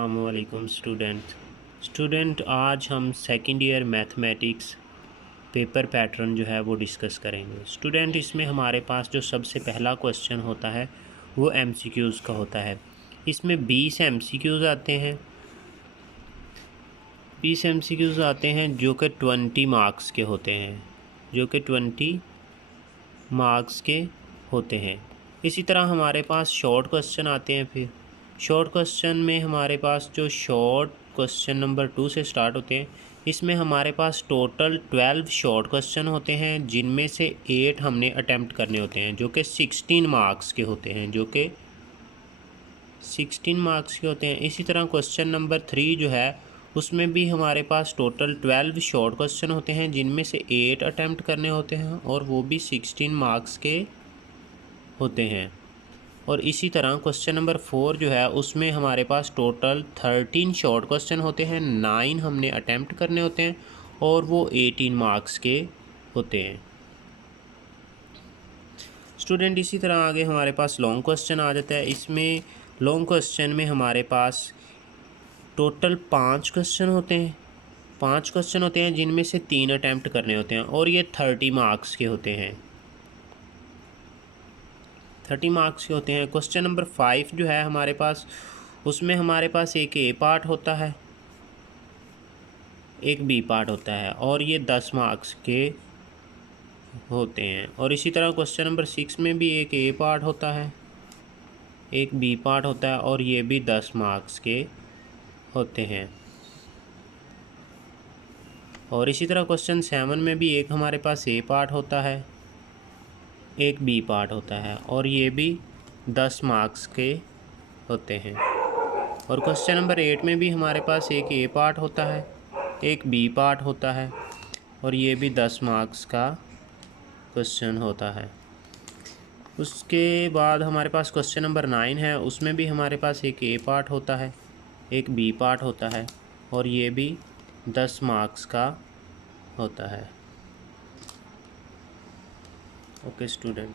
अस्सलामुअलैकुम स्टूडेंट आज हम second year mathematics paper pattern जो है वो डिस्कस करेंगे। स्टूडेंट इसमें हमारे पास जो सबसे पहला क्वेश्चन होता है वो एमसीक्यूज़ का होता है। इसमें 20 एमसीक्यूज़ आते हैं। 20 एमसीक्यूज़ आते हैं जो कि 20 मार्क्स के होते हैं, होते हैं। इसी तरह हमारे पास शॉर्ट क्वेश्चन आते हैं। फिर शॉर्ट क्वेश्चन में हमारे पास जो शॉर्ट क्वेश्चन नंबर 2 से स्टार्ट होते हैं, इसमें हमारे पास टोटल 12 शॉर्ट क्वेश्चन होते हैं, जिनमें से 8 हमने अटैम्प्ट करने होते हैं, जो कि 16 मार्क्स के होते हैं, इसी तरह क्वेश्चन नंबर 3 जो है उसमें भी हमारे पास टोटल 12 शॉर्ट क्वेश्चन होते हैं, जिनमें से 8 अटैम्प्ट करने होते हैं और वो भी 16 मार्क्स के होते हैं। और इसी तरह क्वेश्चन नंबर 4 जो है उसमें हमारे पास टोटल 13 शॉर्ट क्वेश्चन होते हैं, 9 हमने अटैम्प्ट करने होते हैं और वो 18 मार्क्स के होते हैं। स्टूडेंट इसी तरह आगे हमारे पास लॉन्ग क्वेश्चन आ जाता है। इसमें लॉन्ग क्वेश्चन में हमारे पास टोटल 5 क्वेश्चन होते हैं, जिनमें से 3 अटैम्प्ट करने होते हैं और ये 30 मार्क्स के होते हैं। 30 मार्क्स के होते हैं। क्वेश्चन नंबर 5 जो है हमारे पास, उसमें हमारे पास एक ए पार्ट होता है, एक बी पार्ट होता है और ये 10 मार्क्स के होते हैं। और इसी तरह क्वेश्चन नंबर 6 में भी एक ए पार्ट होता है, एक बी पार्ट होता है और ये भी 10 मार्क्स के होते हैं। और इसी तरह क्वेश्चन 7 में भी एक हमारे पास ए पार्ट होता है, एक बी पार्ट होता है और ये भी 10 मार्क्स के होते हैं। और क्वेश्चन नंबर 8 में भी हमारे पास एक ए पार्ट होता है, एक बी पार्ट होता है और ये भी 10 मार्क्स का क्वेश्चन होता है। उसके बाद हमारे पास क्वेश्चन नंबर 9 है, उसमें भी हमारे पास एक ए पार्ट होता है, एक बी पार्ट होता है और ये भी 10 मार्क्स का होता है। Okay student.